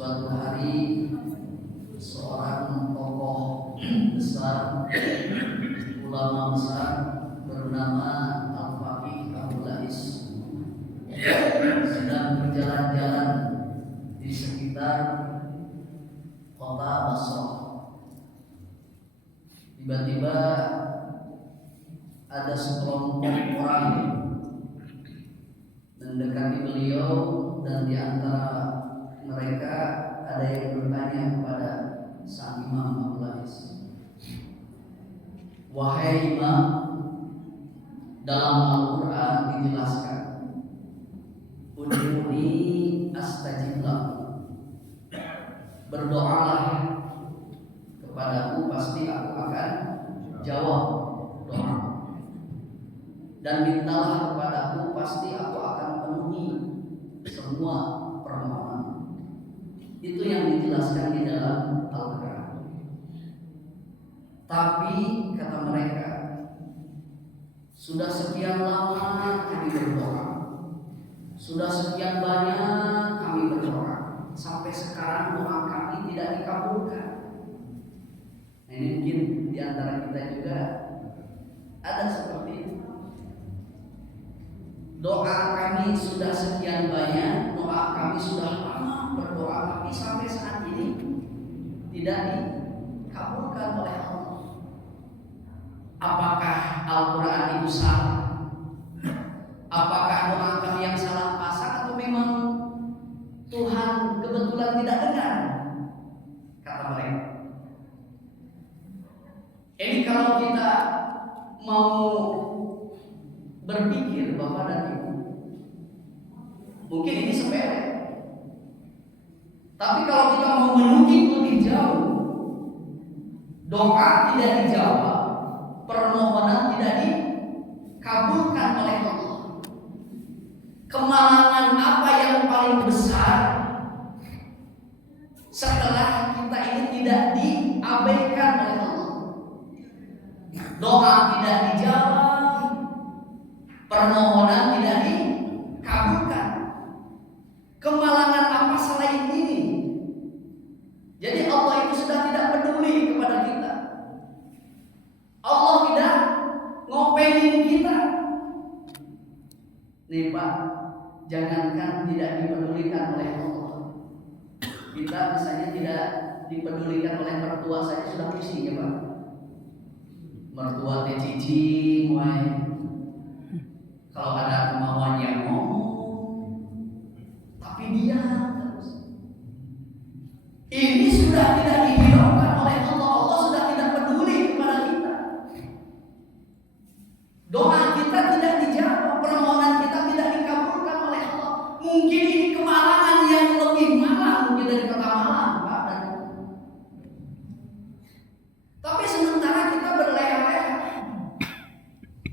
Suatu hari seorang tokoh besar, ulama besar bernama Al-Faqih Abu Lais sedang berjalan-jalan di sekitar kota Basrah. Tiba-tiba ada sekelompok orang mendekati beliau, dan di antara mereka ada yang bertanya kepada sang Imam Abu Lais, "Wahai Imam, dalam Al-Quran dijelaskan, ud'uni astajib lakum, berdoalah kepadaku pasti aku akan jawab doa, dan mintalah kepadaku pasti aku akan penuhi semua permohonan." Itu yang dijelaskan di dalam Al-Quran. Tapi kata mereka, sudah sekian lama kami berdoa, sudah sekian banyak kami berdoa, sampai sekarang doa kami tidak dikabulkan. Nah, ini mungkin di antara kita juga ada seperti itu. Doa kami sudah sekian banyak, doa kami sudah lama berdoa, tapi sampai saat ini tidak dikabulkan oleh Allah. Apakah Al-Quran itu salah? Apakah doa kami yang salah pasang, atau memang Tuhan kebetulan tidak dengar? Kata mereka. Ini kalau kita mau berpikir, Bapak dan Ibu, mungkin ini sepele. Tapi kalau kita mau menukik lebih jauh, doa tidak dijawab, permohonan tidak dikabulkan oleh Allah. Kemalangan apa yang paling besar setelah kita ini tidak diabaikan oleh Allah? Doa tidak dijawab, permohonan tidak dikabulkan. Kemalangan apa selain ini? Jadi Allah itu sudah tidak peduli kepada kita. Allah tidak ngopein kita. Nih Pak, jangankan tidak dipedulikan oleh Allah, kita misalnya tidak dipedulikan oleh mertua saja sudah pusing ya Pak. Mertua teh cici, kalau ada kemauannya ngomong, tapi dia terus. Ini sudah tidak dihiraukan oleh Allah. Allah sudah tidak peduli kepada kita. Doa kita tidak dijawab, permohonan kita tidak dikabulkan oleh Allah. Mungkin ini kemalangan yang lebih malang mungkin dari kota Malang, Pak. Tapi sementara kita berleha-leha.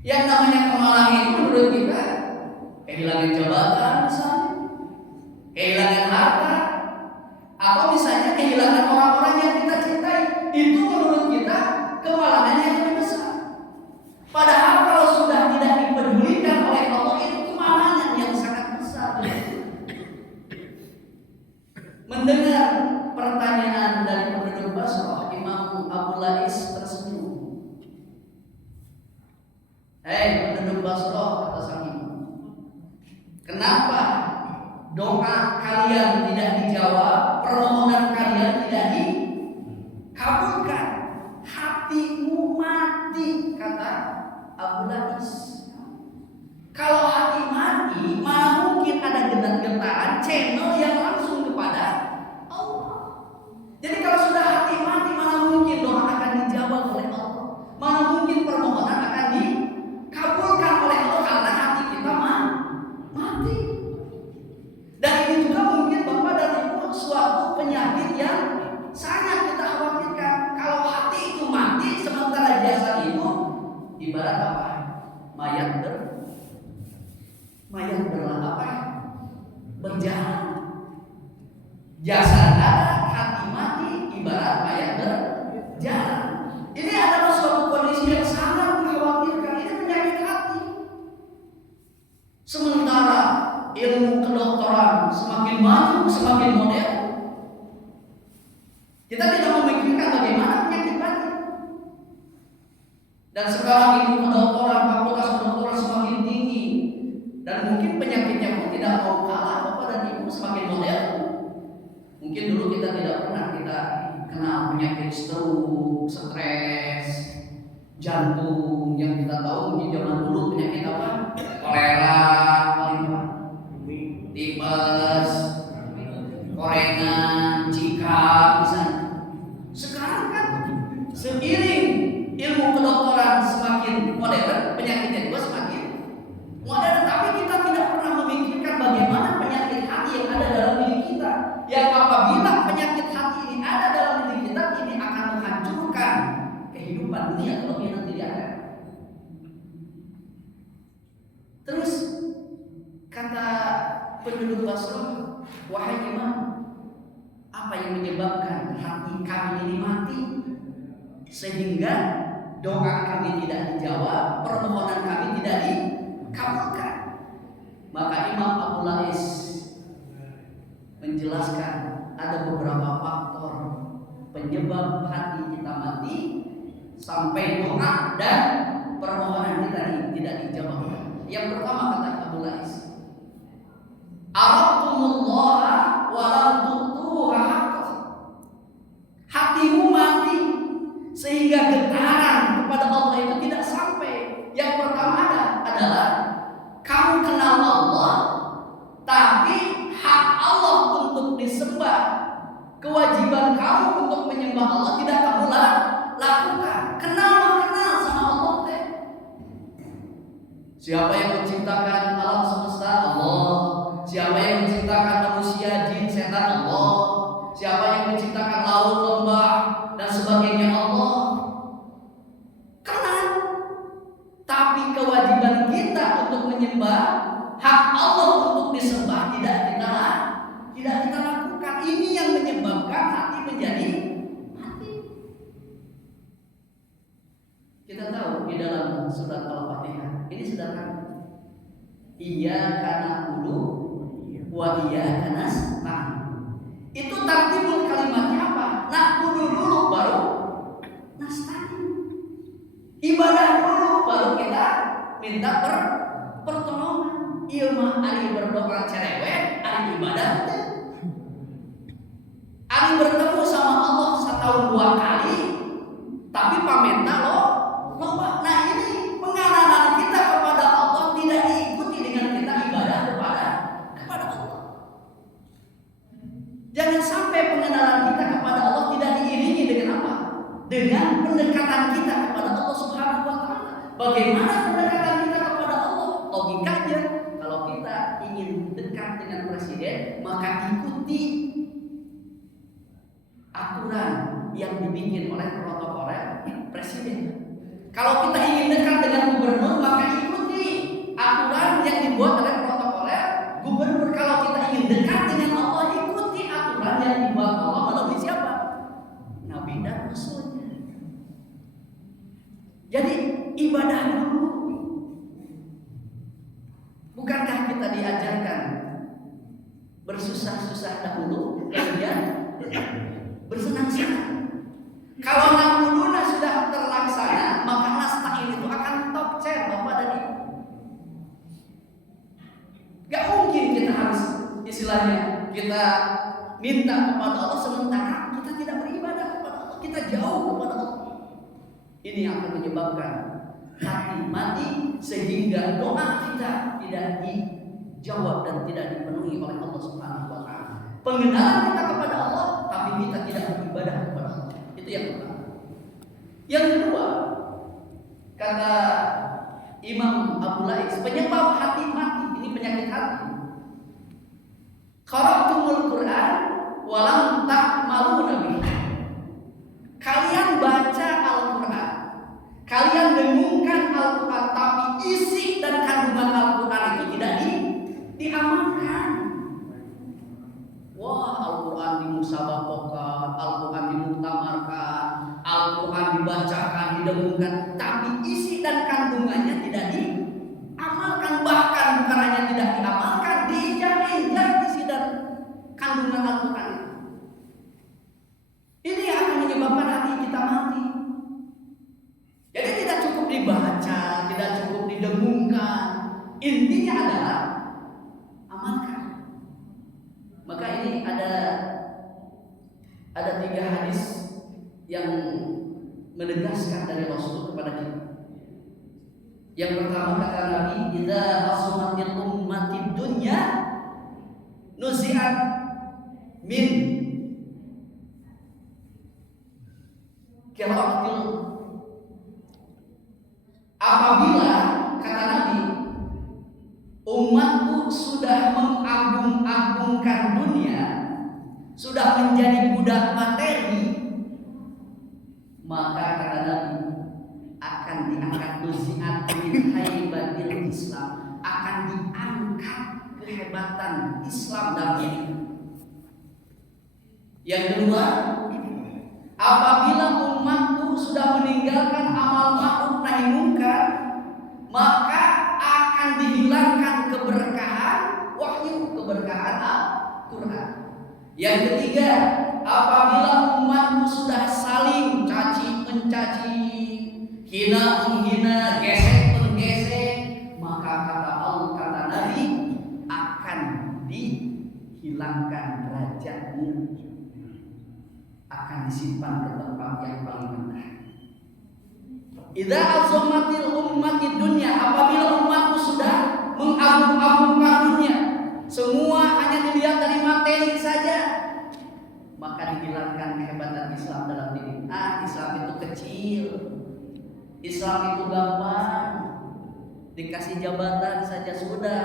Yang namanya kemalangan itu menurut kita kehilangan jabatan misalnya, kehilangan harta, atau misalnya kehilangan orang-orang yang kita cintai. Itu menurut kita kemalangan yang lebih besar. Padahal kalau sudah tidak dipedulikan oleh Allah, itu kemalangan yang sangat besar. Mendengar pertanyaan dari penduduk Basrah, Imam Abu Lais tersenyum. "Hei penduduk Basrah," kata sang imam, "kenapa doa kalian tidak dijawab, permohonan kalian tidak dikabulkan? Hatimu mati," kata Abu Lais. Kalau hati mati, mana mungkin ada getaran channel yang langsung kepada Allah. Jadi kalau sudah hati mati, mana mungkin doa akan dijawab oleh Allah, mana mungkin permohonan akan dikabulkan oleh Allah, karena hati kita mati. Dan ini juga mungkin Bapak dan Ibu suatu penyakit yang sangat kita khawatirkan. Kalau hati itu mati, sementara jasad itu ibarat apa? Mayat berjalan. Jasad ada, hati mati, ibarat mayat berjalan. Ini adalah suatu kondisi yang sangat mengkhawatirkan. Ini penyakit hati. Sementara ilmu kedokteran semakin maju, semakin modern, Kita tidak memikirkan bagaimana penyakit batin. Dan sekarang ilmu kedokteran, fakultas kedokteran semakin tinggi, dan mungkin penyakitnya pun tidak mau kalah kepada ilmu semakin modern. Mungkin dulu kita tidak pernah kita kenal penyakit stroke, stres, jantung. Yang kita tahu mungkin zaman dulu penyakit apa? Kolera, tipes, korengan, Zika, misalnya. Sekarang kan seiring ilmu kedokteran semakin modern, penyakitnya juga semakin modern. Tapi kita tidak pernah memikirkan bagaimana penyakit hati yang ada dalam diri kita. Yang apabila penyakit hati ini ada dalam diri kita, ini akan menghancurkan kehidupan dunia kalau nanti di akhirat. Terus kata penduduk Basrah, wahai imam, apa yang menyebabkan hati kami ini mati sehingga doa kami tidak dijawab, permohonan kami tidak dikabulkan? Maka Imam Abu Lais menjelaskan ada beberapa faktor penyebab hati kita mati sampai doa dan permohonan kita tidak dijawab. Yang pertama kata Abu Lais, Arabtumullaha wa lam tu'tuha haqqah. Hatimu mati sehingga getaran kepada Allah itu tidak sampai. Yang pertama adalah kamu kenal Allah, tapi hak Allah untuk disembah, kewajiban kamu untuk menyembah Allah tidak kamu lakukan. Kenal sama Allah teh. Siapa yang menciptakan alam semesta? Allah. Siapa yang menciptakan manusia, jin, setan? Allah. Siapa yang menciptakan laut, lembah, dan sebagainya? Allah. Kenal. Tapi kewajiban kita untuk menyembah, hak Allah untuk disembah tidak kita lakukan. Ini yang menyebabkan hati menjadi mati. Kita tahu di dalam surat Al-Fatihah ini sederhana. Iyyaka na'budu wa iyyaka nasta'in. Itu tartibul kalimatnya apa? Na'budu dulu baru nasta'in. Ibadah dulu baru kita minta pertolongan. Ieu mah ari berdoa cerewet, ari ibadah teh. Ari bertemu sama Allah setahun 2 kali, tapi pamenta loba. Nah ini pengenalan kita kepada Allah tidak diikuti dengan kita ibadah kepada Allah. Jangan sampai pengenalan kita kepada Allah tidak diiringi dengan apa? Dengan pendekatan kita kepada Allah Subhanahu wa taala. Bagaimana pendekatan kita kepada Allah? Logikanya kalau kita ingin dekat dengan presiden, maka ikuti aturan yang dibikin oleh protokol presiden. Kalau kita ingin dekat dengan gubernur, maka ikuti aturan yang dibuat oleh protokol gubernur. Kalau kita ingin dekat dengan Allah, ikuti aturan yang dibuat Allah melalui siapa? Nabi dan Rasulnya. Jadi ibadah dulu. Bukankah kita diajarkan bersusah-susah dahulu, kemudian bersenang-senang? Kalau na'buduna sudah terlaksana, maka nasta'in itu akan top chair Bapak dan Ibu. Gak mungkin kita harus istilahnya kita minta kepada Allah sementara kita tidak beribadah kepada Allah, kita jauh kepada Allah. Ini yang akan menyebabkan hati mati sehingga doa kita tidak dijawab dan tidak dipenuhi oleh Allah Subhanahu wa taala. Pengenalan kita kepada Allah tapi kita tidak beribadah kepada Allah. Itu yang pertama. Yang kedua, kata Imam Abu Lais, penyebab hati mati, ini penyakit hati. Qara'tumul Qur'an walam ta'maluna bihi. Kalian baca Al-Qur'an, kalian dengungkan Al-Quran, tapi isi dan kandungan Al-Quran itu tidak diamalkan. Wah, Al-Quran dimusabaqahkan, Al-Quran dimuktamarkan, Al-Quran dibacakan, didengungkan, tapi isi dan kandungannya tidak diamalkan. Bahkan bukan hanya tidak diamalkan, diinjak-injak isi dan kandungan Al-Quran. Ini Intinya adalah amalkan. Maka ini ada 3 hadis yang menegaskan dari Rasul kepada kita. Yang pertama kata Nabi, "Idza asumatil ummatid dunya nuzi'at min qira'atil." Apabila kata Nabi, umatku sudah mengagung-agungkan dunia, sudah menjadi budak materi, maka kata Nabi akan diangkat nuzi'at min haibatil Islam, akan diangkat kehebatan Islam dalam ini. Yang kedua, apabila umatku sudah meninggalkan amal ma'ruf nahi munkar, maka akan dihilangkan keberkahan wahyu, keberkahan Al-Quran. Yang ketiga, apabila umatku sudah saling caci mencaci, hina menghina, gesek menggesek, maka kata Nabi akan dihilangkan derajatmu, akan disimpan ke tempat yang paling rendah. Idza azumatil ummati dunya, apabila umatku sudah mengagung-agungkan dunia, semua hanya dilihat dari materi saja, maka dihilangkan kehebatan Islam dalam diri. Islam itu kecil, Islam itu gampang, dikasih jabatan saja sudah,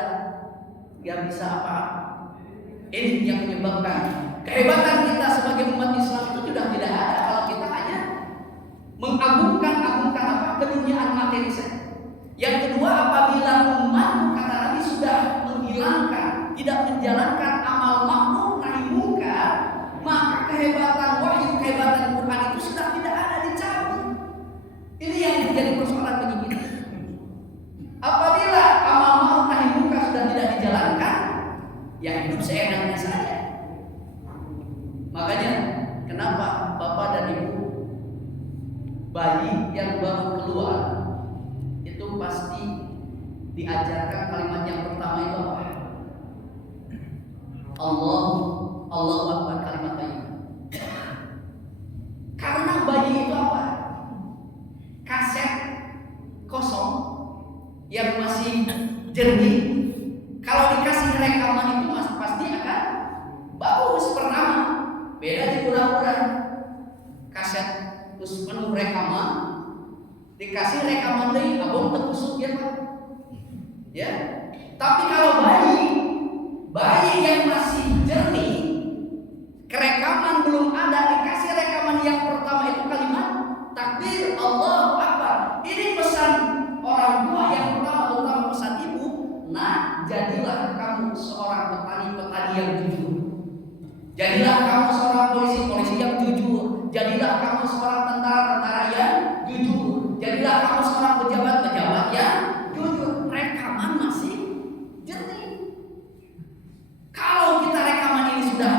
gak bisa apa-apa. Ini yang menyebabkan kehebatan kita sebagai umat Islam itu sudah tidak ada kalau kita hanya mengagungkan apa, keduniaan materi saja. Yang kedua, apabila umat kata Nabi sudah menghilangkan, tidak menjalankan amal ma'ruf nahi munkar, maka kehebatan wahyu, kehebatan Quran itu sudah tidak ada, dicabut. Ini yang menjadi persoalan bagi kita. Apabila amal ma'ruf nahi munkar sudah tidak dijalankan, ya hidup seenaknya saja. Makanya kenapa Bapak dan Ibu, bayi yang baru keluar itu pasti diajarkan kalimat yang pertama itu apa? Allahu Akbar, kalimat bayi. Karena bayi itu apa? Kaset kosong yang masih jernih. Kalau dikasih rekaman itu pasti akan bagus. Pertama, beda di pura-pura. Kaset terus penuh rekaman, dikasih rekaman lagi, abang terkusuk ya Pak. Ya. Tapi kalau bayi yang masih jernih, kerekaman belum ada, dikasih rekaman yang pertama itu kalimat takbir, Allahu Akbar. Ini pesan orang tua yang pertama, terutama pesan ibu. Nah, jadilah kamu seorang petani yang jujur. Jadilah kamu seorang polisi yang jujur. Jadilah kamu seorang tentara yang jujur. Jadilah kamu seorang pejabat yang jujur. Rekaman masih jernih. Kalau kita rekaman ini sudah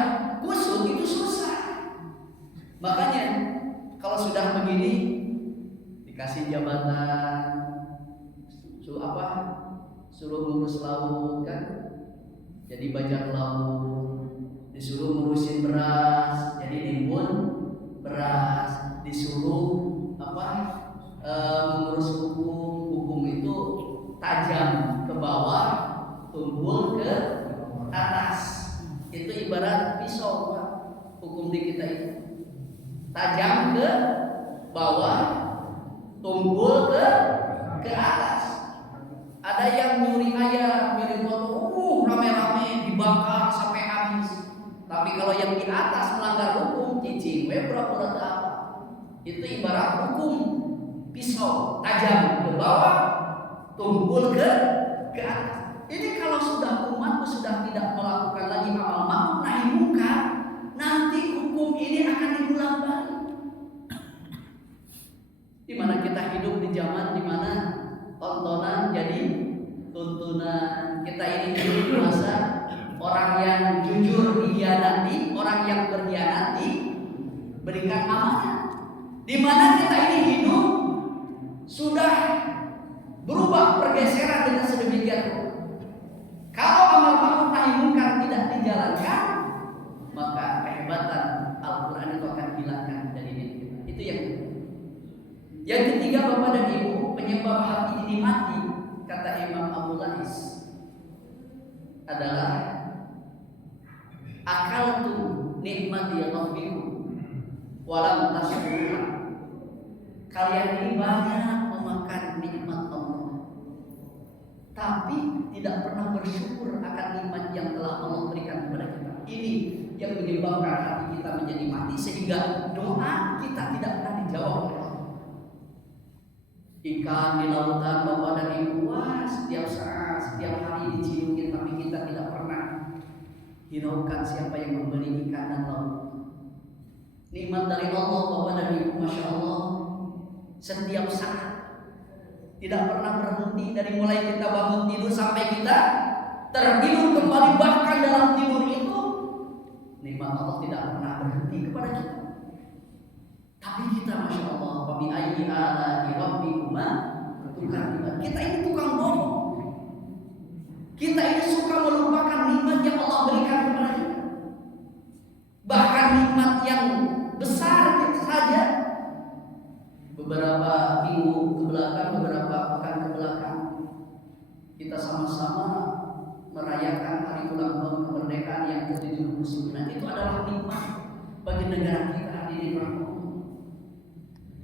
kusut, itu susah. Makanya kalau sudah begini, dikasih jabatan, suruh ngurus laut kan, jadi bajak laut. Disuruh ngurusin beras, jadi nimbun beras. Disuruh mengurus hukum itu tajam ke bawah, tumpul ke atas. Itu ibarat pisau Pak. Hukum di kita itu tajam ke bawah, tumpul ke atas. Ada yang nyuri ayam, nyuri motor, rame-rame dibakar sampai habis. Tapi kalau yang di atas melanggar hukum, cicing, pura-pura apa? Itu ibarat hukum pisau, tajam ke bawah, tumpul ke atas. Ini kalau sudah umatku sudah tidak melakukan lagi amal ma'ruf nahi munkar, nanti hukum ini akan diulang balik. Di mana kita hidup di zaman di mana tontonan jadi tuntunan. Kita ini hidup di masa orang yang jujur dikhianati, orang yang berkhianati berikan amanah. Di mana kita ini hidup sudah berubah pergeseran dengan sedemikian rupa. ma'ruf nahi munkar tidak dijalankan, maka kehebatan Al-Quran itu akan hilangkan dari diri kita. Itu yang kedua. Yang ketiga, Bapak dan Ibu, penyebab hati ini mati, kata Imam Abu Lais, adalah akaltu nikmati rabbikum walam tashkuru. Kalian ini banyak memakan nikmat Allah, tapi tidak pernah bersyukur akan nikmat yang telah Allah berikan kepada kita. Ini yang menyebabkan hati kita menjadi mati, sehingga doa kita tidak pernah dijawab oleh Allah. Ikan di lautan, Bapak dan Ibu, setiap saat, setiap hari diciumin, tapi kita tidak pernah hiraukan siapa yang memberi ikan dan laut. Nikmat dari Allah, Bapak dan Ibu, Masya Allah, setiap saat, tidak pernah berhenti dari mulai kita bangun tidur sampai kita tertidur kembali. Bahkan dalam tidur itu nikmat Allah tidak pernah berhenti kepada kita. Tapi kita, Masya Allah, wabi ayyi ala'i rabbikuma tukadziban. Kita ini tukang bohong. Kita ini suka melupakan nikmat yang Allah berikan kepada kita. Bahkan nikmat yang besar kita saja. Beberapa minggu ke belakang, beberapa pekan ke belakang, kita sama-sama merayakan hari ulang tahun kemerdekaan yang ke-79. Itu adalah nikmat bagi negara kita, hadirin rahmatullah.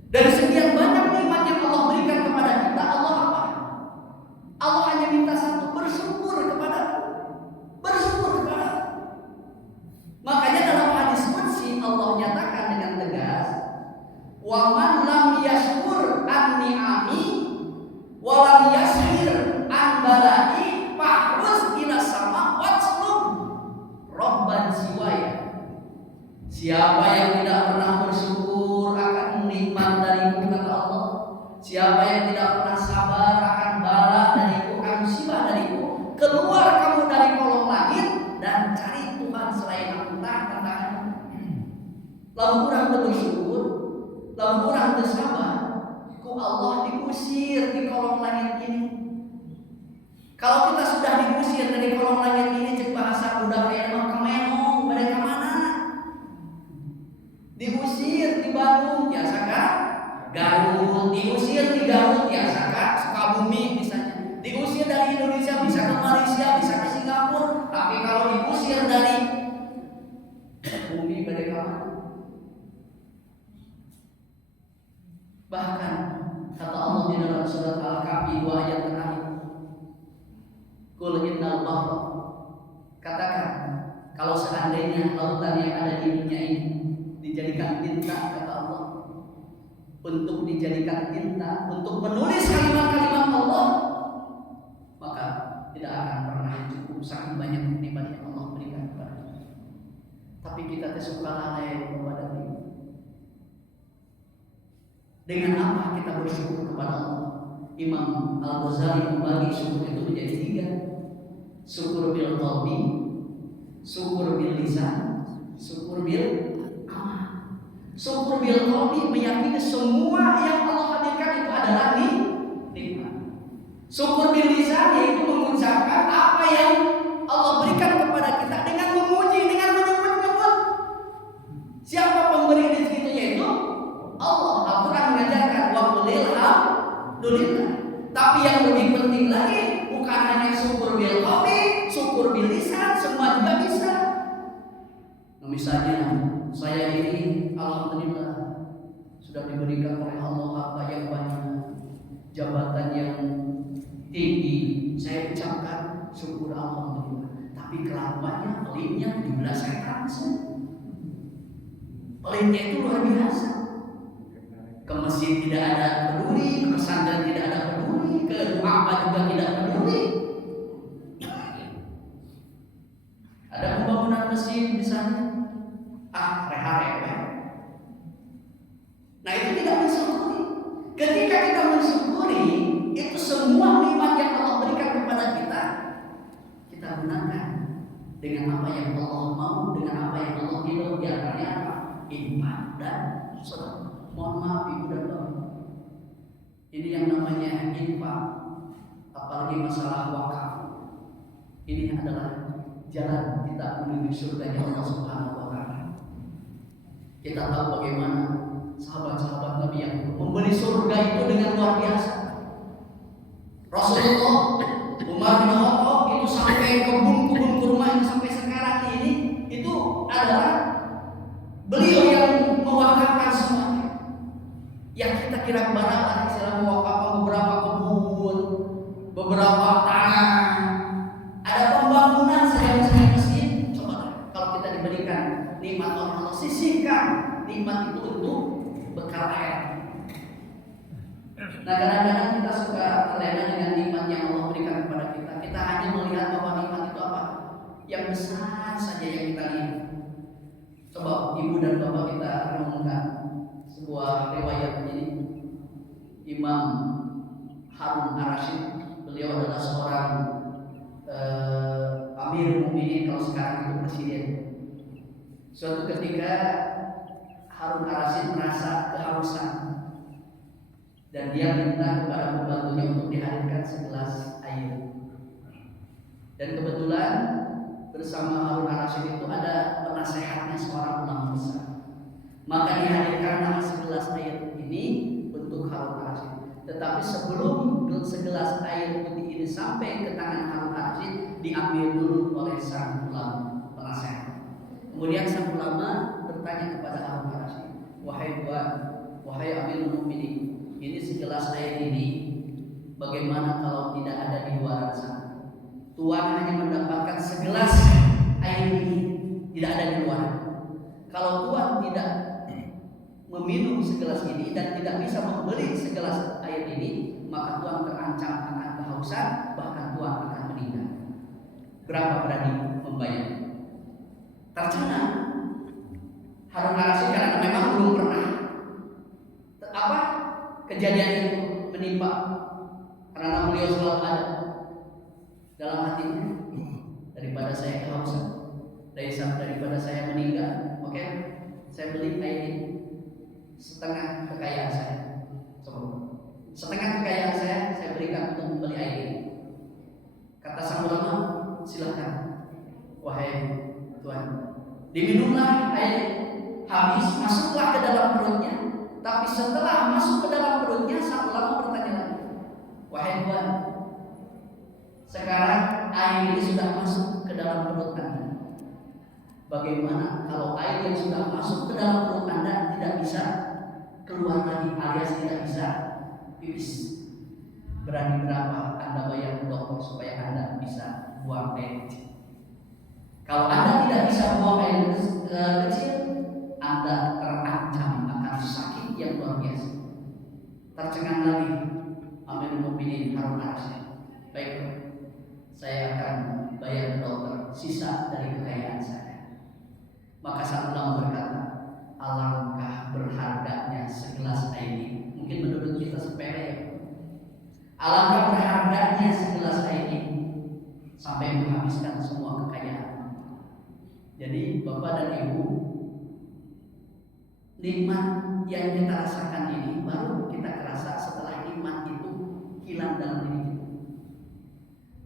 Dari sekian banyak nikmat yang Allah berikan kepada kita, Allah apa? Allah hanya minta satu, bersyukur kepada, bersyukur kepada. Makanya dalam hadis qudsi Allah nyatakan dengan tegas, wa man lam yashkur an ni'ami wa lam yashir an bala'i fahrus ila sama wajlub rabban siwaya. Siapa yang tidak pernah bersyukur akan nikmat dariku, kata Allah, siapa yang tidak pernah sabar akan bala dariku, akan musibah dariku, keluar kamu dari kolong langit dan cari Tuhan selain aku. Tantangan lalu kurang bersyukur, lalu kurang bersabar, ku Allah diusir di kolong langit ini. Kalau kita sudah diusir dari kolong langit ini, cek bahasa udah memang kemenong, mereka mana? Diusir di Bandung, ya kan? Garut, diusir di Garut, ya kan? Sukabumi misalnya. Diusir dari Indonesia bisa ke Malaysia, bisa ke Singapura. Tapi kalau diusir dari bumi, mereka mana? Bahkan kata Allah di dalam surat Al-Kahfi 2 ayat terakhir, Qul innal bahra, katakan kalau seandainya lautan yang ada di dunia ini dijadikan tinta, kata Allah, untuk dijadikan tinta untuk menulis kalimat-kalimat Allah, maka tidak akan pernah cukup saking banyak nikmat yang Allah berikan kepada kita. Tapi kita suka lalai kepada Dia. Dengan apa kita bersyukur kepada Allah? Imam Al-Ghazali membagi syukur itu menjadi 3. Syukur bil qalbi, syukur bil lisan, syukur bil amal. Syukur bil qalbi meyakini semua yang Allah hadirkan itu adalah nikmat. Syukur bil lisan yaitu mengucapkan apa yang Allah berikan kepada kita dengan memuji, dengan menyebut-nyebut siapa pemberi rezeki itu, yaitu Allah. Al-Quran mengajarkan wa qulil hamdulillah. Tapi yang lebih penting lagi bukan hanya syukur bil qalbi, syukur bil lisan, semua juga bisa. Nah, misalnya saya ini alhamdulillah sudah diberikan oleh Allah harta yang banyak, jabatan yang tinggi. Saya ucapkan syukur alhamdulillah. Tapi kelakuannya, pelitnya jumlah setan. Pelitnya itu luar biasa. Ke masjid tidak ada peduli, ke pesantren tidak ada peduli, ke apa juga tidak peduli. Ada pembangunan masjid misalnya, reha-reha. Nah itu tidak mensyukuri. Ketika kita mensyukuri, itu semua nikmat yang Allah berikan kepada kita, kita gunakan dengan apa yang Allah mau, dengan apa yang Allah ridho. Diantaranya apa? Infak dan sedekah. Mohon maaf ibu dan bapak, ini yang namanya infak, apalagi masalah wakaf, ini adalah jalan kita menuju surga Allah Subhanahu wa taala. Kita tahu bagaimana sahabat-sahabat Nabi yang membeli surga itu dengan luar biasa. Rasulullah, Umar bin Khattab itu sampai kebun-kebun kurma yang sampai sekarang ini itu adalah beliau yang mewakafkan semuanya. Yang kita kira barang istilah mewakafkan beberapa kebun, beberapa tanah, ada pembangunan saja masjid. Coba kalau kita diberikan nikmat Allah, sisihkan nikmat itu untuk bekal air. Nah, kadang-kadang kita suka terlena dengan nikmat yang Allah berikan kepada kita. Kita hanya melihat bahwa nikmat itu apa? Yang besar saja yang kita lihat. Coba ibu dan bapak kita renungkan sebuah riwayat ini. Imam Harun Ar-Rasyid, beliau adalah seorang Amir Mukminin, kalau sekarang itu presiden. Suatu ketika Harun Ar-Rasyid merasa kehausan dan dia minta kepada pembantunya untuk dihadirkan segelas air. Dan kebetulan bersama Harun Ar-Rasyid itu ada penasehatnya seorang ulama besar. Maka dihadirkanlah segelas air ini untuk Harun Ar-Rasyid. Tetapi sebelum segelas air putih ini sampai ke tangan Harun Ar-Rasyid, diambil dulu oleh sang ulama penasehat. Kemudian sang ulama bertanya kepada Harun Ar-Rasyid, "Wahai Tuan, wahai Amirul Mukminin, ini segelas air ini bagaimana kalau tidak ada di luar sana? Tuan hanya mendapatkan segelas air ini, tidak ada di luar. Kalau Tuan tidak meminum segelas ini dan tidak bisa membeli segelas air ini, maka Tuan terancam akan kehausan, bahkan Tuan akan meninggal. Berapa berani membayar?" Tercengang Harun Ar-Rasyid karena memang belum pernah kejadian itu menimpa, karena beliau selalu ada dalam hatinya, daripada saya kehausan, daripada saya meninggal, oke, saya beli air ini, setengah kekayaan saya, setengah kekayaan saya berikan untuk membeli air ini. Kata sang ulama, silakan, wahai Tuhan, diminumlah air, habis masuklah ke dalam perutnya. Tapi setelah masuk ke dalam perutnya, sang ulama bertanya lagi, wahai Tuhan, sekarang air ini sudah masuk ke dalam perut Anda. Bagaimana kalau air yang sudah masuk ke dalam perut Anda tidak bisa keluar lagi, alias tidak bisa pipis? Berani berapa Anda bayar dokter supaya Anda bisa buang air kecil? Kalau Anda tidak bisa buang air kecil, Anda terancam akan sakit yang luar biasa. Tercengang lagi Amirul Mukminin Harun Ar-Rasyid. Baik, saya akan bayar dokter sisa dari kekayaan saya. Maka sang ulama berkata, alangkah berharganya segelas air ini. Mungkin menurut kita sepele ya. Alangkah berharganya segelas air ini sampai menghabiskan semua kekayaan. Jadi Bapak dan Ibu, nikmat yang kita rasakan ini baru kita kerasa setelah nikmat itu hilang dalam diri kita.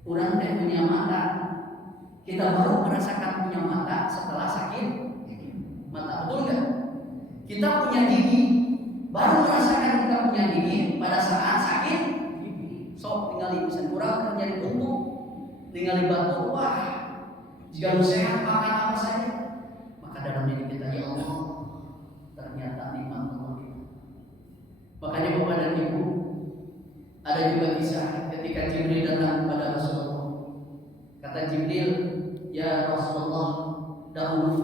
Orang yang punya mata, kita baru merasakan punya mata setelah sakit mata, betul nggak? Kita punya gigi, baru merasakan kita punya gigi pada saat sakit gigi. Sok tinggal bisa kurang kerja di tubuh, tinggal di batu, wah, jika lu sehat makan apa saja, maka dalam diri kita, ya Allah, ternyata nikmat Allah itu. Makanya Bapak dan Ibu, ada juga kisah ketika Jibril datang kepada Rasulullah. Kata Jibril, ya Rasulullah, dahulu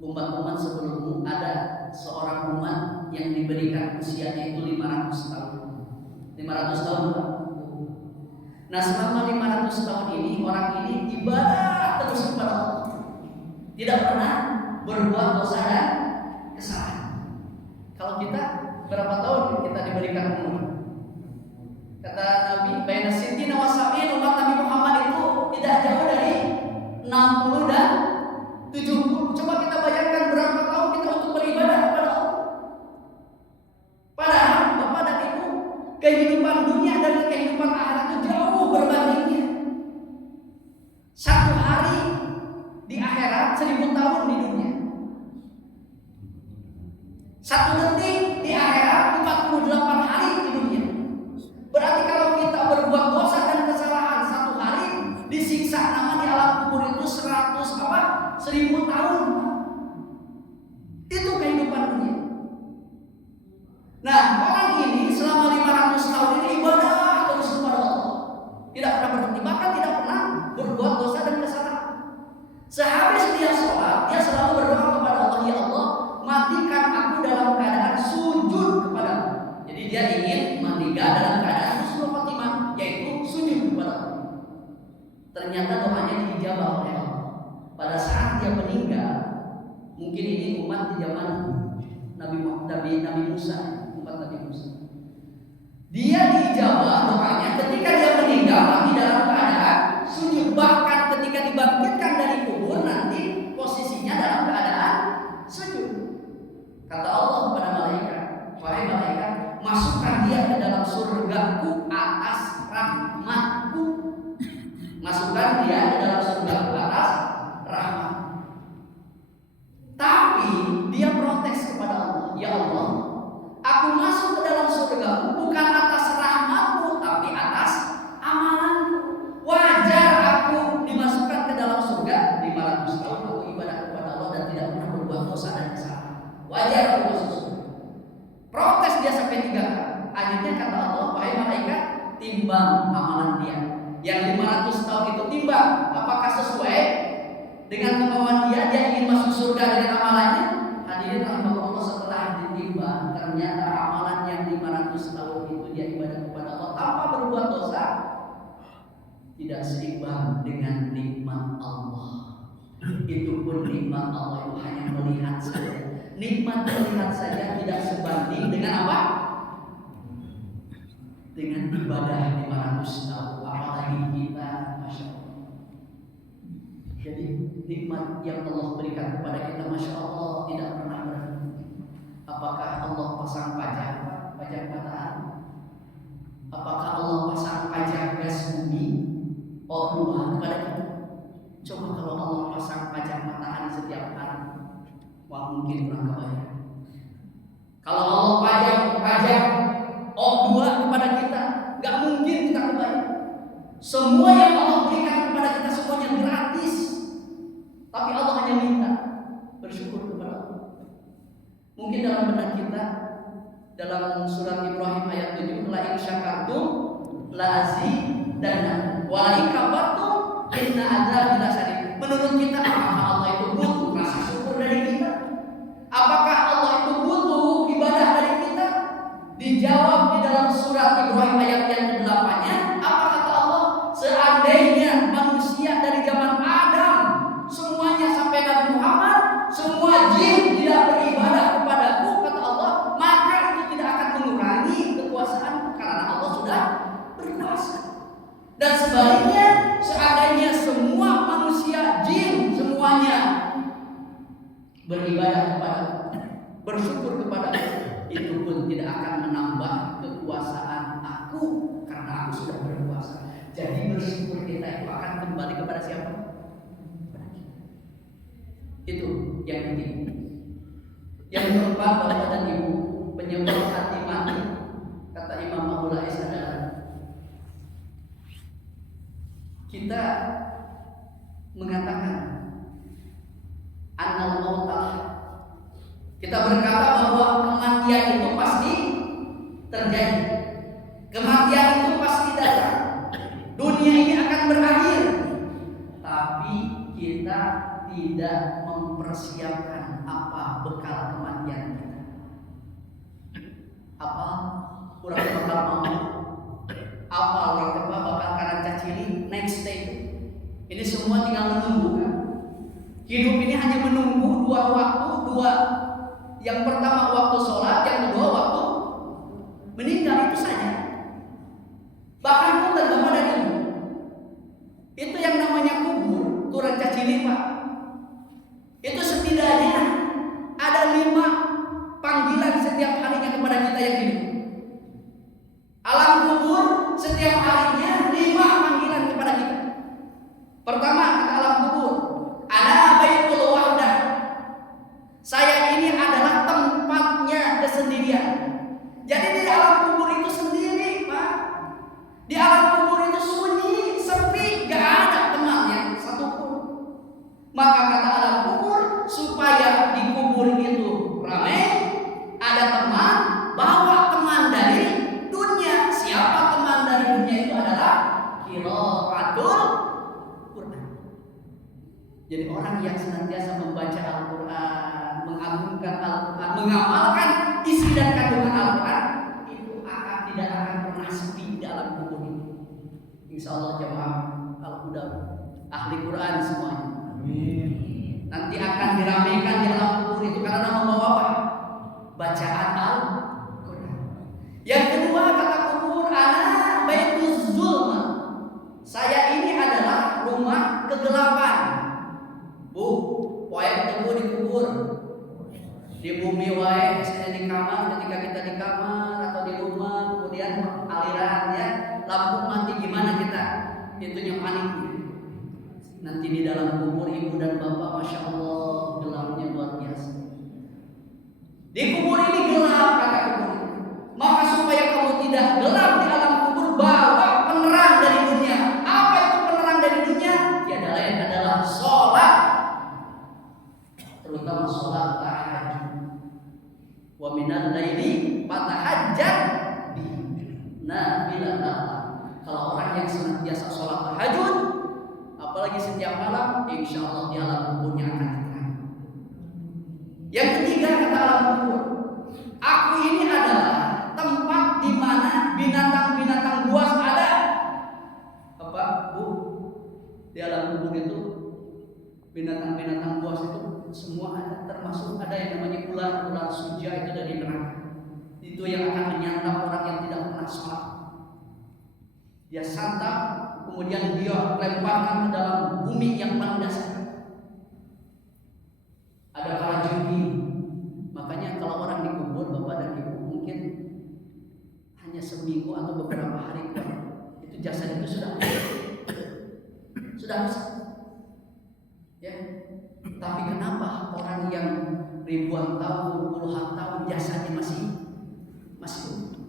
umat-umat sebelummu ada seorang umat yang diberikan usianya itu 500 tahun. 500 tahun, Pak. Nah, selama 500 tahun ini orang ini ibadah terus kepada Allah, tidak pernah berbuat dosa dan kesalahan. Kalau kita berapa tahun kita diberikan umur? Kata Nabi, baina sittina wa sab'in, umat Nabi Muhammad itu tidak jauh dari 60 dan 70. Coba kita bayangkan berapa tahun kita untuk beribadah kepada Allah. Padahal Bapak dan Ibu, kehidupan dunia dan kehidupan akhirat itu jauh berbandingnya. Satu hari 1 detik di akhirat 48 hari di dunia. Berarti kalau kita berbuat dosa dan kesalahan 1 hari, disiksa nama di alam kubur itu 1000 tahun. Itu kehidupan dunia. Nah, orang ini selama 500 tahun ini ibadah terus kepada Allah. Tidak pernah berhenti, bahkan tidak pernah berbuat dosa dan kesalahan. Sehabis dia sholat, dia selalu berdoa kepada Allah, ya Allah, matikan aku dalam keadaan sujud kepadamu. Jadi dia ingin meninggal dalam keadaan husnul khotimah, yaitu sujud kepada Allah. Ternyata doanya dijawab oleh Allah. Pada saat dia meninggal, mungkin ini umat di zaman Nabi Musa, umat Nabi Musa. Dia dijawab doanya ketika dia meninggal mati dalam keadaan sujud. Bahkan ketika dibangkitkan dari kubur nanti posisinya dalam keadaan sujud. Kata Allah kepada malaikat, wahai malaikat, masukkan dia ke dalam surgaku atas rahmatku. Masukkan dia ke dalam surgaku atas rahmat. Tapi dia protes kepada Allah, ya Allah, aku masuk ke dalam surgamu bukan atas rahmatmu, tapi atas amalanku. Wajar aku dimasukkan ke dalam surga 500 tahun aku ibadah kepada Allah dan tidak pernah berbuat dosa dan kesalahan. Wajar aku masuk surga. Protes dia sampai 3 kali. Akhirnya kata Allah, wahai malaikat, timbang amalan dia. Yang 500 tahun itu timbang, apakah sesuai dengan kemauan dia ingin masuk surga dengan amalannya? Hadirin rahimahullah, setelah ditimbang ternyata amalan yang 500 tahun itu dia ibadah kepada Allah tanpa berbuat dosa tidak seimbang dengan nikmat Allah. Itu pun nikmat Allah itu hanya melihat saja. Nikmat melihat saja tidak sebanding dengan apa? Dengan ibadah 500 tahun. Apalagi kita, masya Allah. Jadi nikmat yang Allah berikan kepada kita, masya Allah, tidak pernah berhenti. Apakah Allah pasang pajak matahari? Apakah Allah pasang pajak gas bumi? Allah kepada kita. Coba kalau Allah pasang pajak matahari setiap hari, wah mungkin kurang kebayang. Kalau Allah pajak O2 kepada kita, nggak mungkin kita kebayang. Semua yang Allah berikan kepada kita semuanya gratis. Tapi Allah hanya minta bersyukur kepada Allah. Mungkin dalam benak kita, dalam surat Ibrahim ayat 7, la in syakartum la azidannakum wa la in kafartum inna adzabi lasyadid. Menurut kita, apakah Allah itu butuh rasa syukur dari kita? Apakah Allah itu butuh ibadah dari kita? Dijawab di dalam surat Ibrahim ayat yang ke-8-nya, apa kata Allah? Seandainya manusia dari zaman Adam semuanya sampai Nabi Muhammad, semua jin tidak beribadah kepadaku, kata Allah, maka itu tidak akan mengurangi kekuasaanku karena Allah sudah berkuasa. Dan sebaliknya, seandainya semua manusia, jin semuanya beribadah kepadaku, bersyukur kepadaku, itu pun tidak akan menambah kekuasaan aku karena aku sudah berkuasa. Jadi bersyukur kita itu akan kembali kepada siapa? Itu yang ketiga. Yang keempat, Bapak dan Ibu, penyebab hati mati, kata Imam Abu Lais adalah kita mengatakan annal mautah. Kita berkata bahwa kematian itu pasti terjadi. Kematian itu pasti datang. Dunia ini akan berakhir. Tapi kita tidak mempersiapkan apa bekal kematian kita. Apa? Kurang bakal mau. Apa orang tua bakal kanan cacili next day. Ini semua tinggal menunggu kan? Hidup ini hanya menunggu dua waktu, yang pertama waktu sholat, yang kedua waktu meninggal, itu saja. Bahkan pun Bapak dan Ibu, itu yang namanya kubur, turun cacili Pak. Itu setidaknya ada 5 panggilan setiap harinya kepada kita yang hidup. Alam kubur setiap harinya 5 panggilan kepada kita. Pertama, kata alam kubur, ana baitul wahdah. Saya ini adalah tempatnya senantiasa membaca Al-Quran, mengagungkan Al-Quran, mengamalkan isi dan kandungan Al-Quran, itu tidak akan pernah sepi di dalam kubur ini. Insya Allah jemaah Al-Huda, ahli Quran semuanya. Amin. Nanti akan diramaikan di alam kubur itu karena membawa apa? Bacaan Al-Quran. Yang kedua kata kubur, ana baituz zulma. Saya ini adalah rumah kegelapan. Bu, wae tunggu dikubur. Di bumi wae, misalnya di kamar, ketika kita di kamar atau di rumah, kemudian aliran ya, lampu mati gimana kita? Itunya panik. Nanti di dalam kubur ibu dan bapak, masya Allah gelapnya luar biasa. Di kubur ini gelap kata kubur. Maka supaya kamu tidak gelap di alam kubur, bawa penerang dari dunia. Apa itu penerang dari dunia? Tiada lain adalah sholat, terutama sholat tahajud. Wa minal laili fatahajjat bihi nafilatan. Kalau orang yang senantiasa sholat tahajud, apalagi setiap malam, insya Allah di alam kuburnya akan diterang. Yang ketiga kata alam kubur, aku ini adalah tempat di mana binatang-binatang buas ada. Apa bu? Di alam kubur itu binatang-binatang buas itu semua ada, termasuk ada yang namanya ular suja itu dari neraka. Itu yang akan menyantap orang yang tidak pernah sholat. Dia santap, kemudian dia lemparkan ke dalam bumi yang paling dasar. Ada kalajengking. Makanya kalau orang dikubur, bapak dan ibu mungkin hanya seminggu atau beberapa hari itu jasad itu sudah rusak. Ya. Tapi kenapa orang yang ribuan tahun, puluhan tahun jasadnya masih utuh?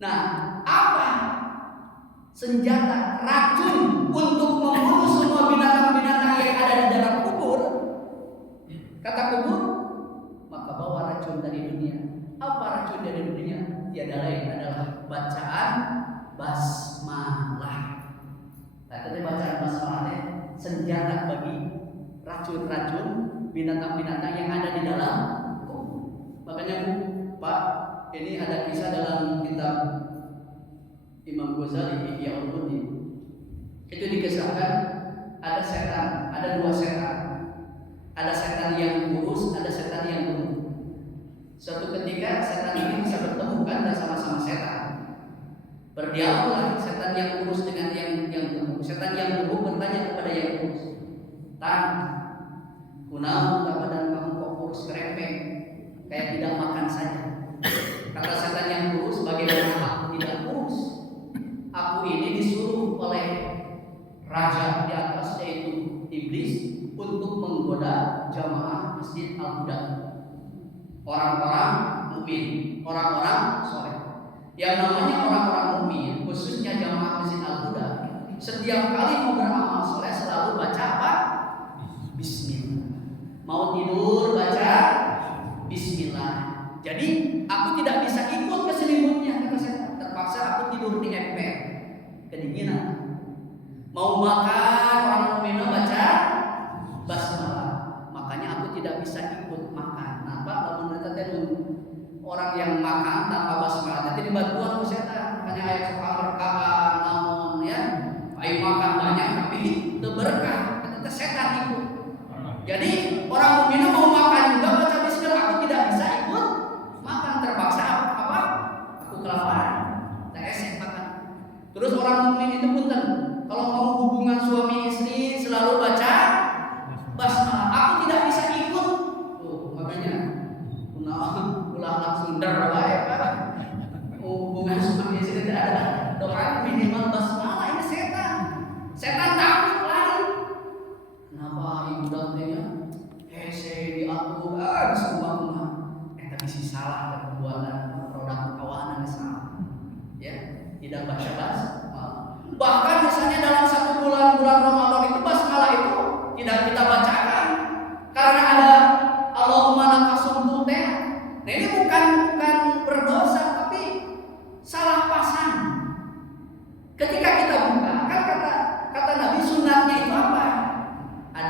Nah, apa senjata racun untuk membunuh semua binatang-binatang yang ada di dalam kubur? Kata kubur, maka bawa racun dari dunia. Apa racun dari dunia? Tiada lain adalah bacaan basmalah. Nah, tadi bacaan basmalah senjata bagi racun-racun binatang-binatang yang ada di dalam kubur. Makanya Bu, Pak, ini ada kisah dalam kitab Imam Ghazali Ihya Ulumuddin. Itu dikisahkan ada setan, ada dua setan. Ada setan yang kurus, ada setan yang gemuk. Suatu ketika setan ini bisa bertemu kan dan sama-sama setan. Berdialoglah setan yang kurus dengan yang gemuk. Setan yang gemuk bertanya kepada yang kurus, "Tan, kunaon ka badan kamu kok kurus kerempeng, kayak tidak makan saja?" Kata setan yang kurus, "Bagaimana aku tidak kurus? Aku ini disuruh oleh raja di atas, yaitu iblis, untuk menggoda jamaah Masjid Al-Huda, orang-orang mukmin, orang-orang soleh. Yang namanya orang-orang mukmin, khususnya jamaah Masjid Al-Huda, setiap kali mau beramal soleh selalu baca apa? Bismillah. Mau tidur baca Bismillah. Jadi aku tidak bisa ikut ke selimutnya, kata saya. Terpaksa aku tidur di emper, kedinginan. Mau makan orang mukmin baca basmalah. Makanya aku tidak bisa ikut makan. Nah, Pak, kalau menurut orang yang makan tanpa basmalah jadi bantuan ku setan. Makanya ayat suka berkah namun ya, ayo makan banyak tapi itu berkah. Kata setan ikut. Jadi orang mukmin mau makan juga baca bismillah, aku tidak bisa ikut makan, terpaksa apa? Aku kelaparan. TSN makan. Terus orang mukmin itu punten, kalau mau hubungan suami istri selalu baca basmalah. Aku tidak bisa ikut. Tuh, makanya ulah langsung wae Pak. Hubungan suami istri tidak ada doa minimal basmalah. Ini setan. Setan takut lagi. Kenapa ibu datanya? Hese diatur semua rumah. Tapi salah perbuatan produk kawanan salah. Ya, tidak baca basmalah. Bahkan misalnya dalam satu bulan Ramadan itu basmalah itu tidak kita bacakan karena ada Allahumma lakasumtu teh. Nah, ini bukan berdosa tapi salah pasang. Ketika kita buka, kan kata Nabi sunatnya itu apa? Ada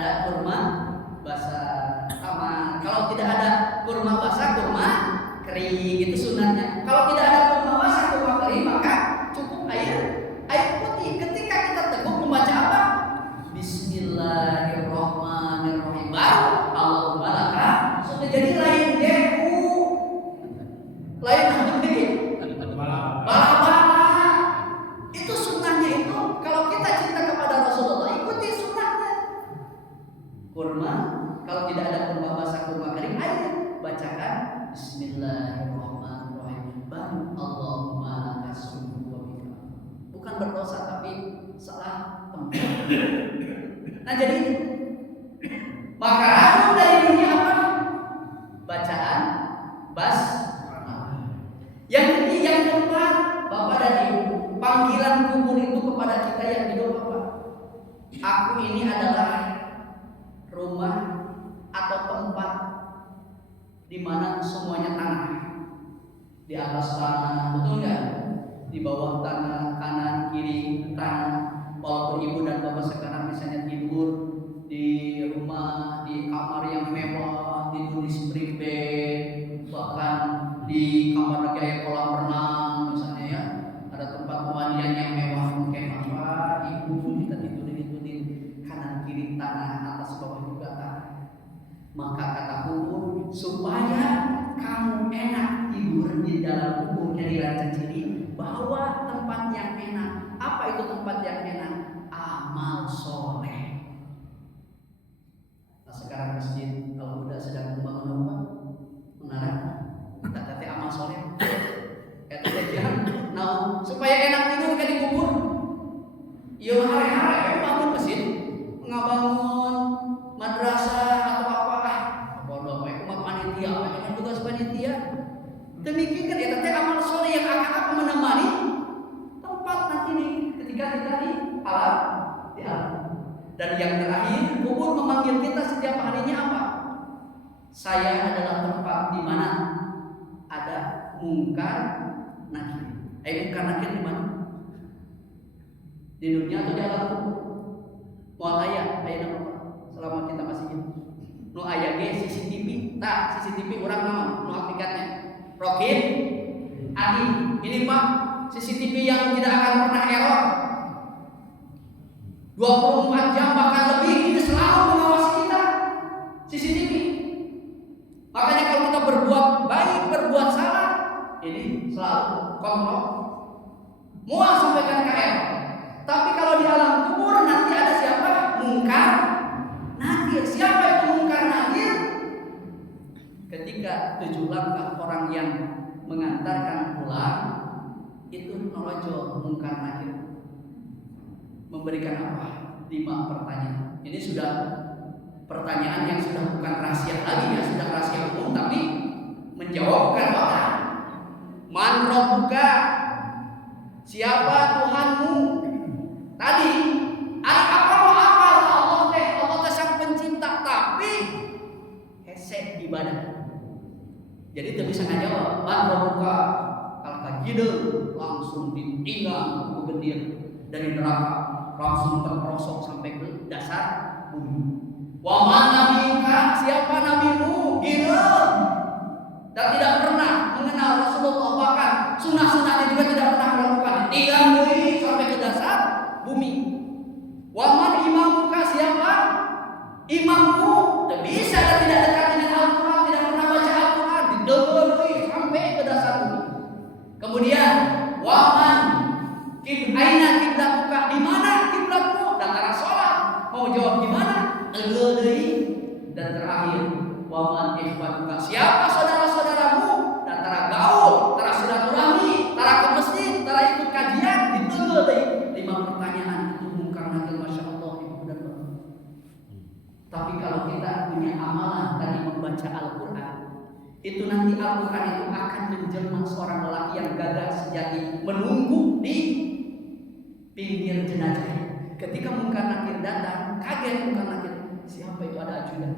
kering, itu sunatnya. Kalau tidak ada kurma basah, kurma kering, maka cukup air putih. Ketika kita teguk membaca apa? Bismillahirrahmanirrahim. Baru Allahumma laka. Sudah jadi lain geku, lain apa lagi? Bala-bala. Itu sunnahnya itu. Kalau kita cinta kepada Rasulullah, ikuti sunnahnya. Kurma, kalau tidak ada kurma basah, kurma kering, air bacakan Bismillahirrahmanirrahim. Baru Allahumma laka sumtu wa bika. Bukan berdosa tapi salah tempat. Nah jadi maka harum dari dunia apa? Bacaan yang keempat, Bapak dan Ibu, panggilan kubur itu kepada kita yang hidup apa? Aku ini adalah rumah atau tempat di mana semuanya tanah. Di atas tanah, betul nggak? Di bawah tanah, kanan, kiri, tanah. Walaupun ibu dan bapak sekarang misalnya tidur di rumah, di kamar yang mewah, tidur di spring bed, bahkan di kamar kayak kolam renang misalnya ya, ada tempat pemandian yang mewah, mungkin apa, ibu kita tidur di kanan kiri tanah, atas bawah juga tanah. Maka kata kubur, supaya kamu enak tidur di dalam kuburnya di ranca ciri, bawa tempat yang enak. Apa itu tempat yang enak? Amal soleh. Nah sekarang masjid kalau udah sedang membangun apa? Menara. Tadi amal soleh. Kata dia, nah supaya enak tidur kan di kubur. Yo hari-hari bangun masjid, ngabangun madrasah atau apa? Bodoh, cuma panitia, jangan tugas panitia. Demikian kan ya, tadi amal soleh yang akan menemani tempat nanti nih ketika kita di alam. Dan yang terakhir, kubur memanggil kita setiap harinya apa? Saya adalah tempat di mana ada mungkar nakir. Mungkar nakir di mana? Di dunia atau di alam kubur? Mau ayah nama selama kita masih hidup. Nu aya ge CCTV, tak CCTV orang naon nu hakikatnya. Rokin, Adi, ini Pak CCTV yang tidak akan pernah error. 24 jam bahkan lebih ini selalu mengawasi kita CCTV. Makanya kalau kita berbuat baik, berbuat salah, ini selalu kontrol. Mual sampaikan ke error. Tapi kalau di alam kubur nanti ada siapa? Mungkar nakir. Siapa itu mungkar nakir? Ketika 7 langkah orang yang mengantarkan pulang itu nolojol mungkar nakir memberikan apa? 5 pertanyaan. Ini sudah pertanyaan yang sudah bukan rahasia lagi ya, sudah rahasia umum tapi menjawab bukan orang. Man rabbuka? Siapa Tuhanmu? Tadi apa Allah teh sang pencipta tapi hese ibadah. Jadi tidak bisa ngajawab. Man rabbuka? Kalau kajideul langsung ditinggal ku gendir dari neraka, langsung terperosok sampai ke dasar bumi. Wa man nabiyuka? Siapa nabimu? Gideul. Dan tidak pernah mengenal Rasulullah, bahkan sunnah-sunnahnya juga tidak pernah melakukan. Tinggal deui sampai ke dasar bumi. Wa man imamuka? Siapa imammu? Tidak bisa dan tidak dekat dengan Al-Quran, tidak pernah baca Al-Quran, dideui sampai ke dasar bumi. Kemudian wa man aina kiblatuka? Di mana kiblatmu? Antara sholat mau jawab di mana? Dan terakhir wa man ikhwatuka? Siapa saudara-saudaramu? Antara gaul, antara silaturahmi, antara ke masjid, antara ikut kajian, ditegur deui. 5 pertanyaan itu mungkar nakir, masya Allah ibu dan bapak. Tapi kalau kita punya amalan tadi membaca Al-Quran, itu nanti Al-Quran itu akan menjelma seorang lelaki yang gagah sejati menunggu di pinggir jenazah. Ketika mungkar nakir datang, kaget mungkar nakir. Siapa itu? Ada ajudan.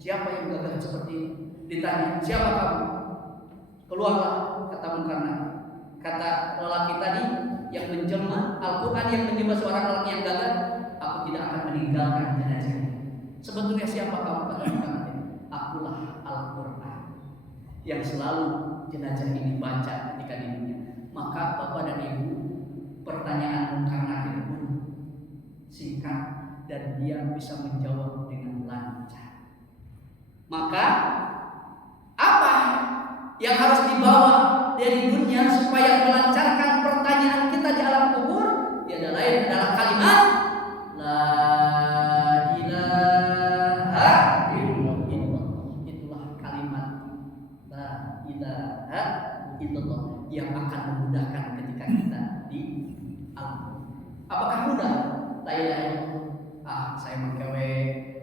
Siapa yang gagah seperti ini? Ditanya, siapa kamu? Keluarlah, kata mungkar nakir. Kata lelaki tadi yang menjelma Al-Quran, yang menjelma seorang lelaki yang gagah, aku tidak akan meninggalkan jenazah. Sebetulnya siapa kamu? Kata mungkar nakir. Akulah Al-Quran. yang selalu jenazah ini baca ketika di dunia. Maka Bapak dan Ibu, pertanyaan karena itu singkat dan dia bisa menjawab dengan lancar. Maka apa yang harus dibawa dari dunia supaya melancarkan pertanyaan kita di alam kubur? Tiada lain adalah kalimat La ilaha illallah. Itulah kalimat La ilaha illallah yang akan memudahkan ketika kita di alam. Apakah mudah? La ilaha illallah. Saya mengkewe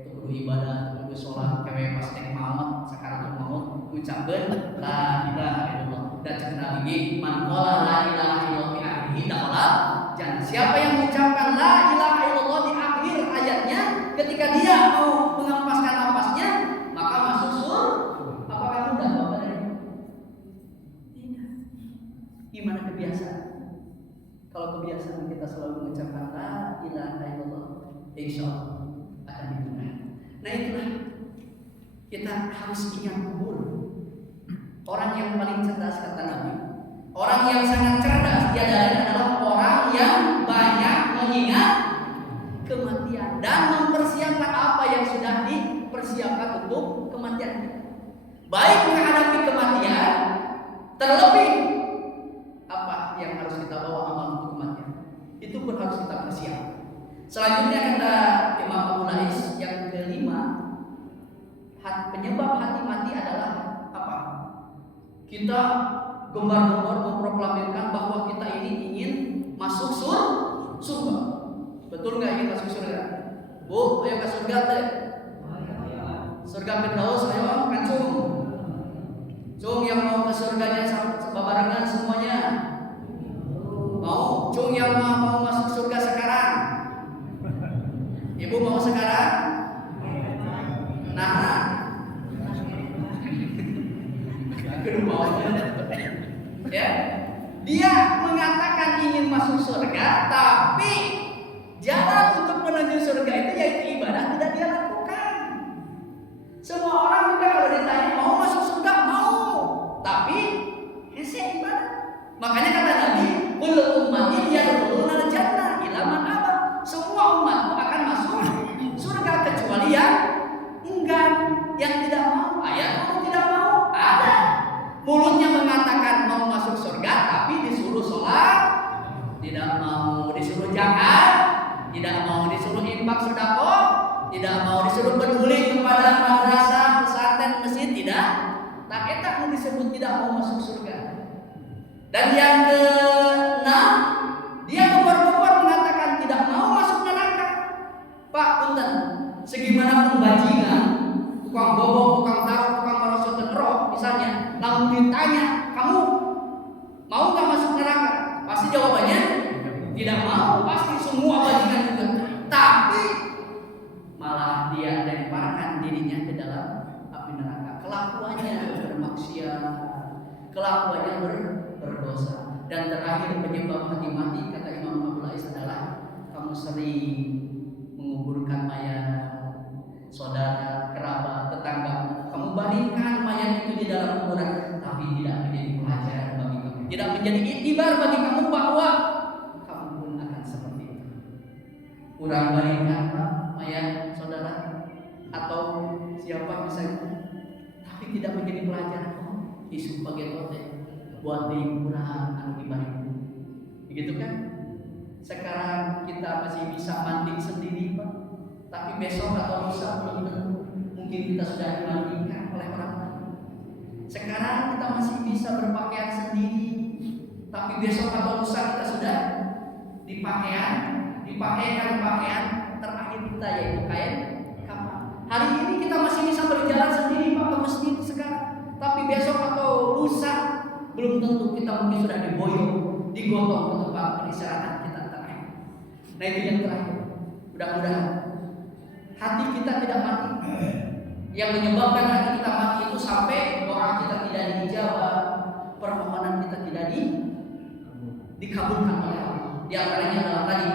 kudu ibadah, kudu sholat, kewe pas nek maut, sakaratul maut ucapkeun la ilaha illallah. Dan cek Nabi man qala la ilaha illallah fi akhirih dakhala jannah. Siapa yang mengucapkan la ilaha illallah di akhir ayatnya ketika dia mau mengampaskan napasnya, maka masuk surga. Apakah mudah Bapak dan Ibu? Tidak. Gimana kebiasaan? Kalau kebiasaan kita selalu mengucapkan la ilaha illallah, insyaallah akan didengar. Nah itulah kita harus ingat kubur. Orang yang paling cerdas kata Nabi, orang yang sangat cerdas dia adalah orang yang banyak mengingat kematian dan mempersiapkan apa yang sudah dipersiapkan untuk kematian. Baik menghadapi kematian, terlebih apa yang harus kita bawa amal untuk kematian. Itu pun harus kita persiapkan. Selanjutnya kata Imam Abu Lais yang kelima, penyebab hati mati adalah apa? Kita gembar-gembar memproklamirkan bahwa kita ini ingin masuk surga. Betul nggak ingin masuk surga? Bu, ayo ke surga teh. Surga Firdaus, ayo kan cung yang mau ke surganya sebabarengan semuanya. Mau, cung yang mau masuk surga sekarang. Ibu mau sekarang? Nah, ya, dia mengatakan ingin masuk surga, tapi jalan untuk menuju surga itu yaitu ibadah tidak dia lakukan. Semua orang juga kalau ditanya mau masuk surga mau, tapi hese ibadah. Makanya kata Nabi, kullu ummatin yadkhuluna al-jannah illa man aba. Semua umatku akan masuk surga kecuali yang enggan, yang tidak mau. Ayat kamu tidak mau? Ada. Mulutnya mengatakan mau masuk surga, tapi disuruh sholat, tidak mau. Disuruh zakat, tidak mau. Disuruh infak sedekah, tidak mau. Disuruh peduli kepada madrasah, pesantren, masjid, tidak. Tak etak disebut tidak mau masuk surga. Dan yang keenam, dia keluar mengatakan tidak mau masuk neraka. Pak, punten, segimana pun bajingan, tukang bobok, tukang taruh, tukang merosotin roh, misalnya, lalu ditanya, kamu mau nggak masuk neraka? Pasti jawabannya tidak mau. Pasti semua bajingan juga. Tapi malah dia lemparkan dirinya ke dalam api neraka. Kelakuannya bermaksiat, kelakuannya berdosa. Dan terakhir penyebab hati mati kata Imam Abu Lais adalah kamu sering menguburkan mayat saudara, kerabat, tetangga. Kamu baringkan mayat itu di dalam kuburan, tapi tidak menjadi pelajaran bagi kamu, tidak menjadi iktibar bagi kamu bahwa kamu pun akan seperti itu. Kurang baringkan Pak mayat saudara atau siapa misalnya, tapi tidak menjadi pelajaran. Isu pakai tote buat di kuburan anu dibalik. Begitu kan? Sekarang kita masih bisa mandi sendiri Pak, tapi besok atau lusa belum tentu. Mungkin kita sudah dimandikan oleh orang lain. Sekarang kita masih bisa berpakaian sendiri, tapi besok atau lusa kita sudah dipakaikan pakaian terakhir kita yaitu kain kafan. Hari ini kita masih bisa berjalan sendiri Pak ke masjid sekarang, tapi besok atau lusa belum tentu kita mungkin sudah diboyong, digotong ke tempat peristirahatan kita terakhir. Nah itu yang terakhir. Mudah-mudahan hati kita tidak mati. Yang menyebabkan hati kita mati itu sampai doa kita tidak dijawab, permohonan kita tidak dikabulkan oleh Allah. Di antaranya adalah tadi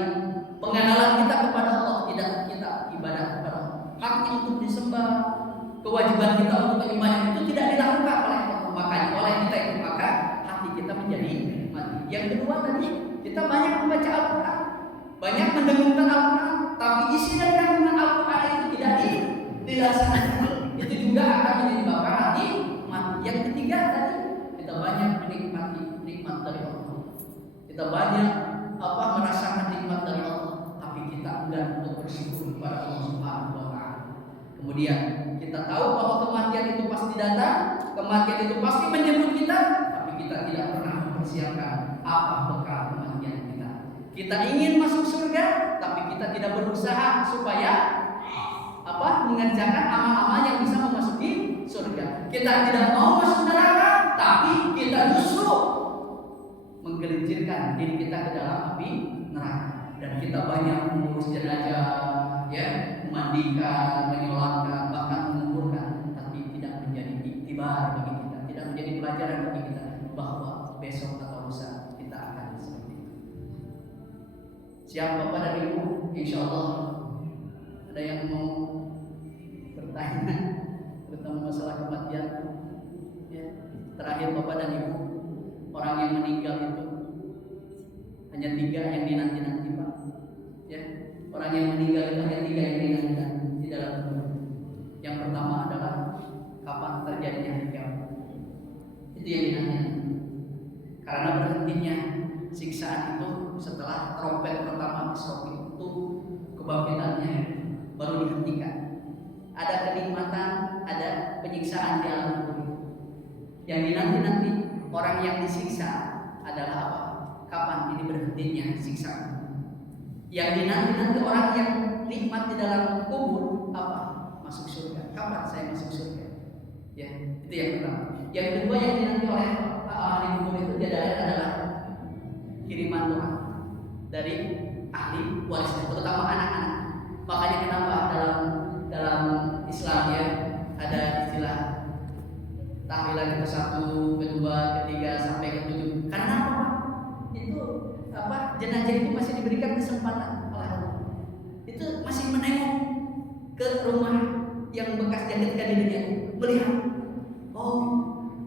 pengenalan kita kepada Allah, tidak kita ibadah kepada Allah. Haknya untuk disembah, kewajiban kita untuk beribadah itu tidak dilakukan oleh Allah. Yang kedua tadi, kita banyak membaca Al-Quran, banyak mendengungkan Al-Quran, tapi isi dan kandungan Al-Quran itu tidak dilaksanakan. Itu juga akan menyebabkan hati mati. Yang ketiga tadi, kita banyak menikmati nikmat dari Allah. Kita banyak merasakan nikmat dari Allah, tapi kita enggan untuk bersyukur kepada Allah Subhanahu wa taala. Kemudian kita tahu bahwa kematian itu pasti datang, kematian itu pasti menjemput kita, tapi kita tidak pernah mempersiapkan apa bekal kematian kita. Kita ingin masuk surga, tapi kita tidak berusaha supaya mengerjakan amal-amal yang bisa memasuki surga. Kita tidak mau masuk neraka, tapi kita justru menggelincirkan diri kita ke dalam api neraka. Dan kita banyak mengurus jenazah, ya, memandikan, menyolatkan, bahkan menguburkan, tapi tidak menjadi iktibar bagi kita, tidak menjadi pelajaran bagi kita bahwa besok atau lusa kita akan seperti itu. Siapa pada Ibu? Insya Allah ada yang mau bertanya terutama masalah kematian. Ya. Terakhir Bapak dan Ibu, orang yang meninggal itu hanya 3 yang dinanti-nanti Pak. Ya. Orang yang meninggal itu hanya 3 yang dinanti-nanti di dalam kubur. Yang pertama adalah kapan terjadinya hari kiamat. Itu yang dinanti-nanti. Karena berhentinya siksaan itu setelah trompet pertama disokit itu kebangkitannya baru dihentikan. Ada kenikmatan, ada penyiksaan di alam kubur. Yang dinanti-nanti orang yang disiksa adalah apa? Kapan ini berhentinya siksaan? Yang dinanti-nanti orang yang nikmat di dalam kubur apa? Masuk surga. Kapan saya masuk surga? Ya, itu yang pertama. Yang kedua yang dinanti oleh ahli kubur itu adalah kiriman doa dari ahli warisnya, terutama anak-anak. Makanya kenapa dalam Islam ya ada istilah tahlilan ke-1, ke-2, ke-3 sampai ke-7. Karena apa? Itu jenazah itu masih diberikan kesempatan oleh Allah. Itu masih menengok ke rumah yang bekas dia ketika di dunia, melihat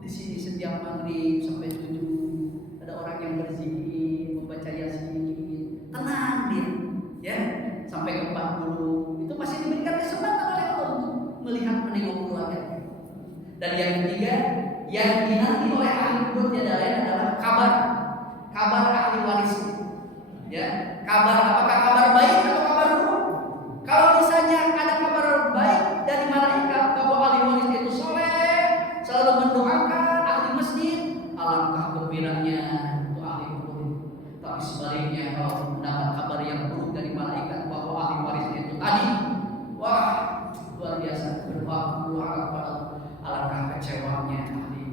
di sini setiap maghrib sampai 7 ada orang yang berzikir, membaca yasin, tenang dia, ya, sampai ke 40. Itu masih diberikan kesempatan oleh Allah untuk melihat menengok keluarga. Dan yang ketiga yang dinanti oleh ahli kubur tiada lain adalah kabar ahli waris. Ya, kabar, apakah kabar baik atau kabar buruk? Kalau misalnya ada kabar baik dari malaikat bahwa ahli waris itu soleh, selalu mendoakan ahli masjid, alangkah gembiranya untuk ahli kubur. Tapi sebaliknya kalau mendapat kabar yang buruk dari malaikat bahwa ahli warisnya itu tadi, wah, luar biasa, berdoa kepada Allah. Alangkah kecewanya ahli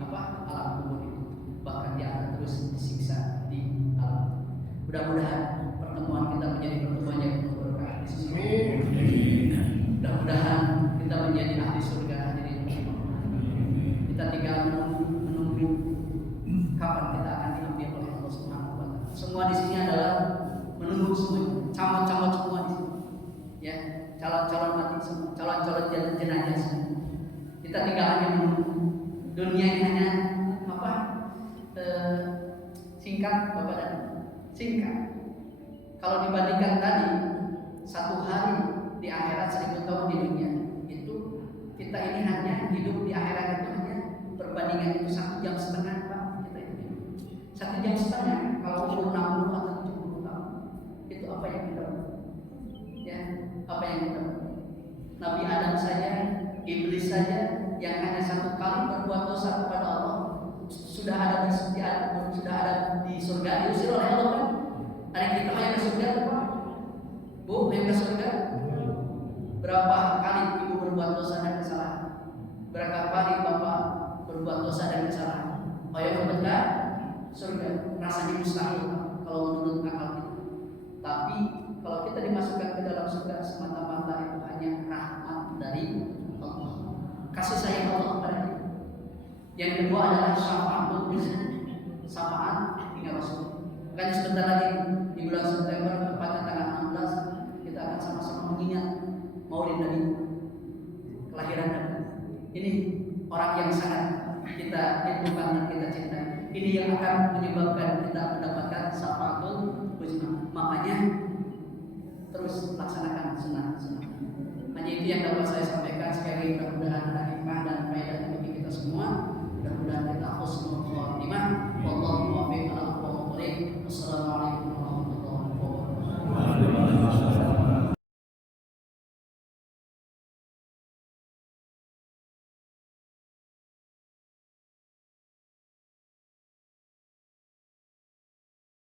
alam kubur itu, bahkan dia akan terus disiksa di alam. Mudah-mudahan pertemuan kita menjadi pertemuan yang penuh berkah di sisi Allah. Mudah-mudahan kita menjadi ahli surga. Jadi kita tinggal menunggu kapan kita akan diambil oleh Allah Subhanahu wa taala. Semua di sini adalah menunggu semua, camot-camot semua di sini. Ya, calon-calon mati semua, calon-calon jenazah semua. Kita tinggal hanya menunggu. Dunia ini hanya singkat, Bapak dan singkat. Kalau dibandingkan tadi 1 hari di akhirat 1000 tahun di dunia, itu kita ini hanya hidup di akhirat itu hanya perbandingan itu 1,5 jam Pak. Kita itu 1,5 jam kalau umur 60 atau 70 tahun. Itu apa yang kita ya, apa yang kita Nabi Adam saja, iblis saja yang hanya 1 kali berbuat dosa kepada Allah sudah ada di surga, diusir oleh Allah kan? Ada kita yang ke surga Pak? Bu, yang ke surga? Berapa kali ibu berbuat dosa dan kesalahan? Berapa kali bapak berbuat dosa dan kesalahan? Ayo kita surga, rasanya mustahil kalau menurut akal kita. Tapi kalau kita dimasukkan ke dalam surga semata-mata itu hanya rahmat dari Allah, kasih sayang Allah kepada kita. Yang kedua adalah syafaat hingga Rasul. Makanya sebentar lagi di bulan September, tepatnya tanggal 16, kita akan sama-sama mengingat Maulid Nabi, kelahiran Nabi. Ini orang yang sangat kita rindukan dan kita cintai. Ini Ini yang akan menyebabkan kita mendapatkan syafaatul uzma. Makanya terus laksanakan sunnah-sunnah. Hanya itu yang dapat saya sampaikan. Sekali mudah-mudahan ada hikmah dan faedah bagi kita semua. Mudah-mudahan kita husnul khotimah.